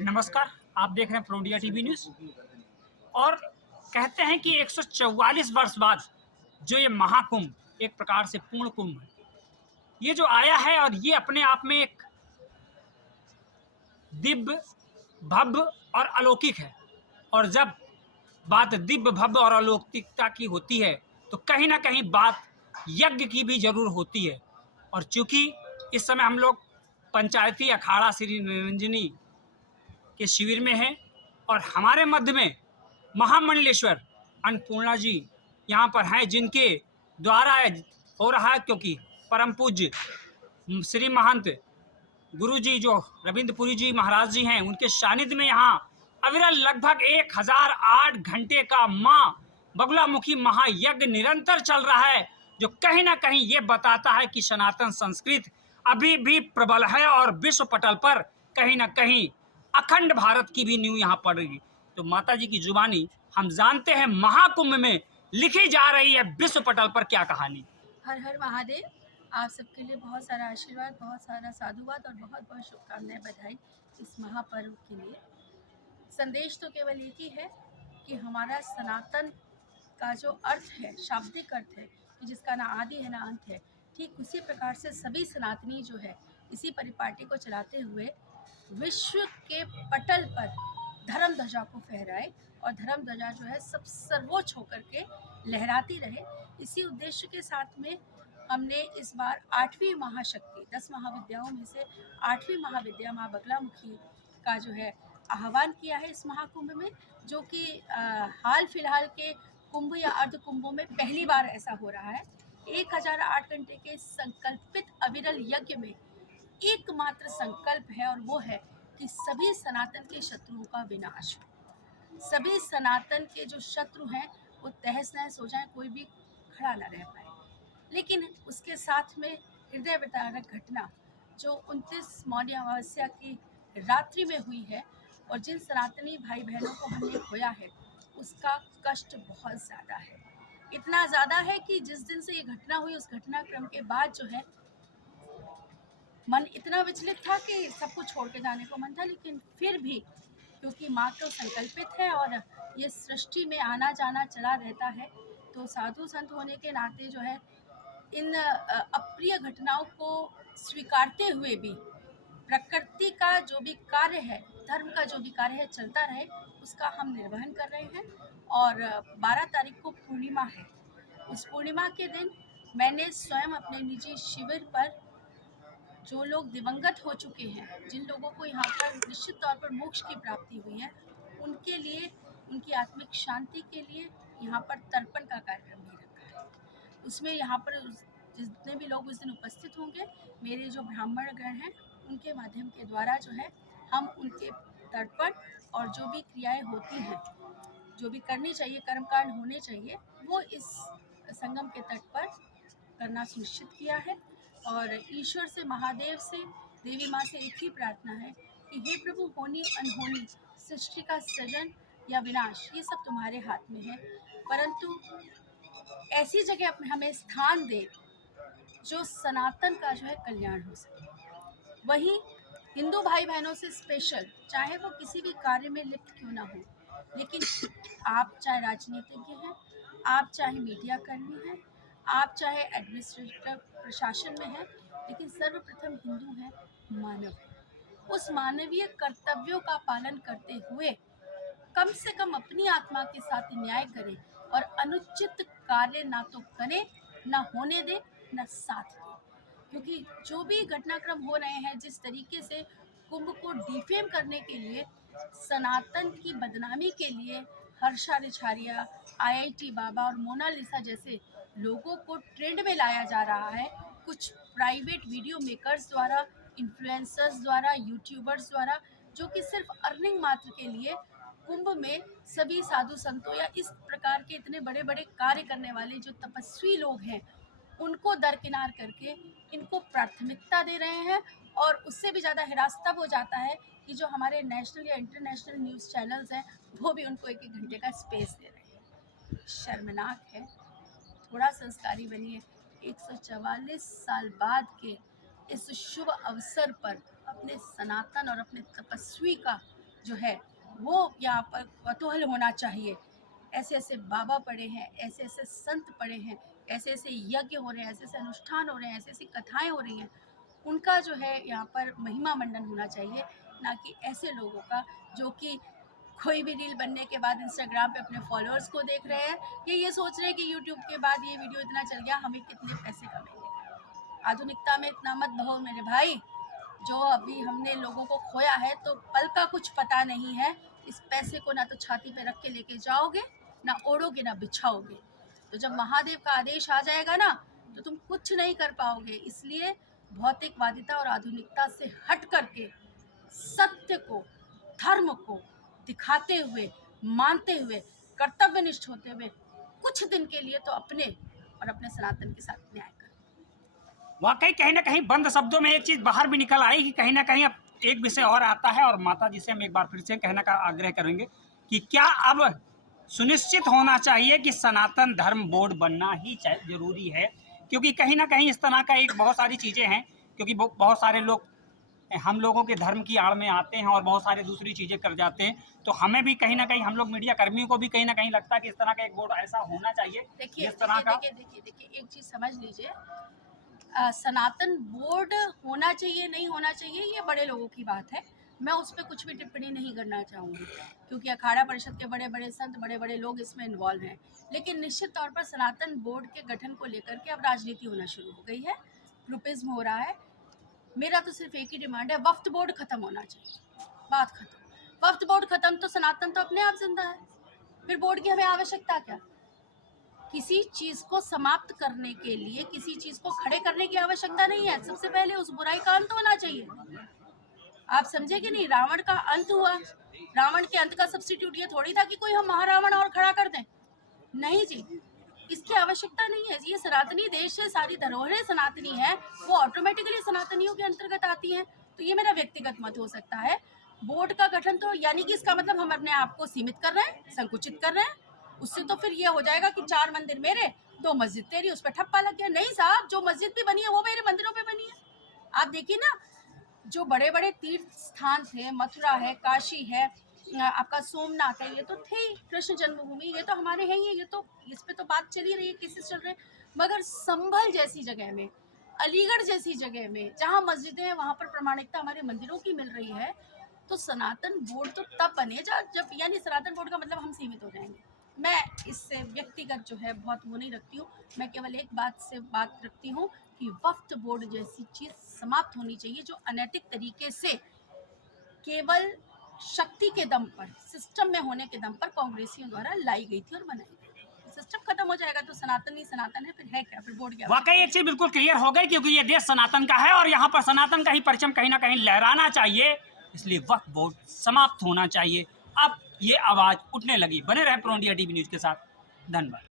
नमस्कार। आप देख रहे हैं प्रोडिया टीवी न्यूज़। और कहते हैं कि 144 वर्ष बाद जो ये महाकुंभ एक प्रकार से पूर्ण कुंभ है, ये जो आया है और ये अपने आप में एक दिव्य, भव्य और अलौकिक है। और जब बात दिव्य, भव्य और अलौकिकता की होती है तो कहीं ना कहीं बात यज्ञ की भी जरूर होती है। और चूंकि इस समय हम लोग पंचायती अखाड़ा श्री निरंजनी के शिविर में हैं और हमारे मध्य में महामंडलेश्वर अन्नपूर्णा जी यहाँ पर हैं, जिनके द्वारा हो रहा है, क्योंकि परम पूज्य श्री महंत गुरु जी जो रविंद्रपुरी जी महाराज जी हैं, उनके सानिध्य में यहाँ अविरल लगभग 1008 घंटे का माँ बगुलामुखी महायज्ञ निरंतर चल रहा है, जो कहीं ना कहीं ये बताता है कि सनातन संस्कृत अभी भी प्रबल है और विश्व पटल पर कहीं ना कहीं अखंड भारत की भी नींव यहाँ पड़ रही। तो माता जी की जुबानी हम जानते हैं महाकुंभ में लिखी जा रही है विश्व पटल पर क्या कहानी। हर हर महादेव। आप सबके लिए बहुत सारा आशीर्वाद, बहुत सारा साधुवाद और बहुत बहुत शुभकामनाएं, बधाई इस महापर्व के लिए। संदेश तो केवल एक ही है कि हमारा सनातन का जो अर्थ है, शाब्दिक अर्थ है कि जिसका ना आदि है ना अंत है, ठीक उसी प्रकार से सभी सनातनी जो है इसी परिपाटी को चलाते हुए विश्व के पटल पर धर्म ध्वजा को फहराए और धर्म ध्वजा जो है सब सर्वोच्च होकर के लहराती रहे। इसी उद्देश्य के साथ में हमने इस बार 8वीं महाशक्ति, 10 महाविद्याओं में से 8वीं महाविद्या माँ बगलामुखी का जो है आह्वान किया है इस महाकुंभ में, जो कि हाल फिलहाल के कुंभ या अर्ध कुंभों में पहली बार ऐसा हो रहा है। 1008 घंटे के संकल्पित अविरल यज्ञ में एकमात्र संकल्प है और वो है कि सभी सनातन के शत्रुओं का विनाश हो। सभी सनातन के जो शत्रु हैं वो तहस नहस हो जाए, कोई भी खड़ा ना रह पाए। लेकिन उसके साथ में हृदय विदारक घटना जो 29 मौनी अमावस्या की रात्रि में हुई है और जिन सनातनी भाई बहनों को हमने खोया है, उसका कष्ट बहुत ज़्यादा है। इतना ज़्यादा है कि जिस दिन से ये घटना हुई उस घटनाक्रम के बाद जो है मन इतना विचलित था कि सब कुछ छोड़ के जाने को मन था, लेकिन फिर भी क्योंकि माँ तो संकल्पित है और ये सृष्टि में आना जाना चला रहता है, तो साधु संत होने के नाते जो है इन अप्रिय घटनाओं को स्वीकारते हुए भी प्रकृति का जो भी कार्य है, धर्म का जो भी कार्य है चलता रहे, उसका हम निर्वहन कर रहे हैं। और 12 तारीख को पूर्णिमा है। उस पूर्णिमा के दिन मैंने स्वयं अपने निजी शिविर पर जो लोग दिवंगत हो चुके हैं, जिन लोगों को यहाँ पर निश्चित तौर पर मोक्ष की प्राप्ति हुई है, उनके लिए, उनकी आत्मिक शांति के लिए यहाँ पर तर्पण का कार्यक्रम भी रखा है। उसमें यहाँ पर जितने भी लोग उस दिन उपस्थित होंगे, मेरे जो ब्राह्मण गण हैं, उनके माध्यम के द्वारा जो है हम उनके तर्पण और जो भी क्रियाएं होती हैं, जो भी करनी चाहिए, कर्मकांड होने चाहिए, वो इस संगम के तट पर करना सुनिश्चित किया है। और ईश्वर से, महादेव से, देवी माँ से एक ही प्रार्थना है कि हे प्रभु, होनी अनहोनी, सृष्टि का सृजन या विनाश, ये सब तुम्हारे हाथ में है, परंतु ऐसी जगह हमें स्थान दे जो सनातन का जो है कल्याण हो सके। वहीं हिंदू भाई बहनों से स्पेशल, चाहे वो किसी भी कार्य में लिप्त क्यों ना हो, लेकिन आप चाहे राजनीतिज्ञ हैं, आप चाहे मीडिया कर्मी हैं, आप चाहे एडमिनिस्ट्रेटिव प्रशासन में हैं, लेकिन सर्वप्रथम हिंदू हैं, मानव हैं। उस मानवीय कर्तव्यों का पालन करते हुए कम से कम अपनी आत्मा के साथ न्याय करें और अनुचित कार्य ना तो करें, ना होने दें, ना साथ दें। क्योंकि जो भी घटनाक्रम हो रहे हैं, जिस तरीके से कुंभ को डिफेम करने के लिए, सनातन की बदनामी के लिए हर्षा रिछारिया, आईआईटी बाबा और मोनालिसा जैसे लोगों को ट्रेंड में लाया जा रहा है, कुछ प्राइवेट वीडियो मेकर्स द्वारा, इन्फ्लुएंसर्स द्वारा, यूट्यूबर्स द्वारा, जो कि सिर्फ अर्निंग मात्र के लिए कुंभ में सभी साधु संतों या इस प्रकार के इतने बड़े बड़े कार्य करने वाले जो तपस्वी लोग हैं, उनको दरकिनार करके इनको प्राथमिकता दे रहे हैं। और उससे भी ज़्यादा हिरास तब हो जाता है कि जो हमारे नेशनल या इंटरनेशनल न्यूज़ चैनल्स हैं, वो भी उनको एक एक घंटे का स्पेस दे रहे हैं। शर्मनाक है। थोड़ा संस्कारी बनिए। 144 साल बाद के इस शुभ अवसर पर अपने सनातन और अपने तपस्वी का जो है वो यहाँ पर कौतूहल होना चाहिए। ऐसे ऐसे बाबा पड़े हैं, ऐसे ऐसे संत पड़े हैं, ऐसे ऐसे यज्ञ हो रहे हैं, ऐसे ऐसे अनुष्ठान हो रहे हैं, ऐसी ऐसी कथाएं हो रही हैं, उनका जो है यहाँ पर महिमा मंडन होना चाहिए, ना कि ऐसे लोगों का जो कि कोई भी रील बनने के बाद इंस्टाग्राम पे अपने फॉलोअर्स को देख रहे हैं, ये सोच रहे हैं कि यूट्यूब के बाद ये वीडियो इतना चल गया, हमें कितने पैसे कमाएंगे। आधुनिकता में इतना मत बहो मेरे भाई। जो अभी हमने लोगों को खोया है तो पल का कुछ पता नहीं है। इस पैसे को ना तो छाती पे रख के लेके जाओगे, ना ओढ़ोगे, ना बिछाओगे। तो जब महादेव का आदेश आ जाएगा ना, तो तुम कुछ नहीं कर पाओगे। इसलिए भौतिकवादिता और आधुनिकता से हट करके सत्य को, धर्म को दिखाते हुए, मानते हुए, कर्तव्यनिष्ठ होते हुए कुछ दिन के लिए तो अपने और अपने सनातन के साथ न्याय करें। वाकई कहीं ना कहीं बंद शब्दों में एक चीज बाहर भी निकल आई कि कहीं ना कहीं अब एक विषय और आता है, और माता जी से हम एक बार फिर से कहने का आग्रह करेंगे कि क्या अब सुनिश्चित होना चाहिए कि सनातन धर्म बोर्ड बनना ही जरूरी है, क्योंकि कहीं ना कहीं इस तरह का एक बहुत सारी चीजें हैं, क्योंकि बहुत सारे लोग हम लोगों के धर्म की आड़ में आते हैं और बहुत सारी दूसरी चीजें कर जाते हैं। तो हमें भी कहीं ना कहीं, हम लोग मीडिया कर्मियों को भी कहीं ना कहीं लगता है कि इस तरह का एक बोर्ड ऐसा होना चाहिए। देखिए इस तरह का देखिए एक चीज समझ लीजिए, सनातन बोर्ड होना चाहिए नहीं होना चाहिए ये बड़े लोगों की बात है। मैं उस पर कुछ भी टिप्पणी नहीं करना चाहूँगी, क्योंकि अखाड़ा परिषद के बड़े बड़े संत, बड़े बड़े लोग इसमें इन्वॉल्व हैं। लेकिन निश्चित तौर पर सनातन बोर्ड के गठन को लेकर के अब राजनीति होना शुरू हो गई है, ग्रुपिज्म हो रहा है। मेरा तो सिर्फ एक ही डिमांड है, वक्फ बोर्ड खत्म होना चाहिए, बात खत्म। वक्फ बोर्ड खत्म तो सनातन तो अपने आप जिंदा है, फिर बोर्ड की हमें आवश्यकता क्या। किसी चीज को समाप्त करने के लिए, किसी चीज को खड़े करने की आवश्यकता नहीं है। सबसे पहले उस बुराई का अंत होना चाहिए। आप समझे कि नहीं, रावण का अंत हुआ, रावण के अंत का सब्स्टिट्यूट ये थोड़ी था कि कोई हम महारावण और खड़ा कर दें। नहीं जी, इसकी आवश्यकता नहीं है। ये सनातनी देश है, सारी धरोहरें सनातनी है, वो ऑटोमेटिकली सनातनियों के अंतर्गत आती हैं। तो ये मेरा व्यक्तिगत मत हो सकता है। बोर्ड का गठन तो यानी कि इसका मतलब हम अपने आप को सीमित कर रहे हैं, संकुचित कर रहे हैं। उससे तो फिर ये हो जाएगा कि 4 मंदिर मेरे, 2 मस्जिद तेरी, उस पर ठप्पा लग गया। नहीं साहब, जो मस्जिद भी बनी है वो मेरे मंदिरों पे बनी है। आप देखिए ना, जो बड़े बड़े तीर्थ स्थान थे, मथुरा है, काशी है, आपका सोमनाथ है, ये तो थे कृष्ण जन्मभूमि, ये तो हमारे हैं ही, ये तो इस पे तो बात चली रही है, केसेस चल रहे हैं। मगर संभल जैसी जगह में, अलीगढ़ जैसी जगह में जहाँ मस्जिदें हैं, वहाँ पर प्रामाणिकता हमारे मंदिरों की मिल रही है। तो सनातन बोर्ड तो तब बने जब, यानी सनातन बोर्ड का मतलब हम सीमित हो जाएंगे। मैं इससे व्यक्तिगत जो है बहुत वो नहीं रखती हूँ। मैं केवल एक बात से बात रखती हूँ कि वक्फ बोर्ड जैसी चीज समाप्त होनी चाहिए, जो अनैतिक तरीके से केवल शक्ति के दम पर, सिस्टम में होने के दम पर कांग्रेसियों द्वारा लाई गई थी और बनाई गई। सिस्टम खत्म हो जाएगा तो सनातन ही सनातन है, फिर है क्या, फिर बोर्ड क्या। वाकई एक चीज बिल्कुल क्लियर हो गई, क्योंकि ये देश सनातन का है और यहाँ पर सनातन का ही परचम कहीं ना कहीं लहराना चाहिए। इसलिए वक्फ बोर्ड समाप्त होना चाहिए। अब ये आवाज उठने लगी। बने रहे प्रो इंडिया टीवी न्यूज के साथ। धन्यवाद।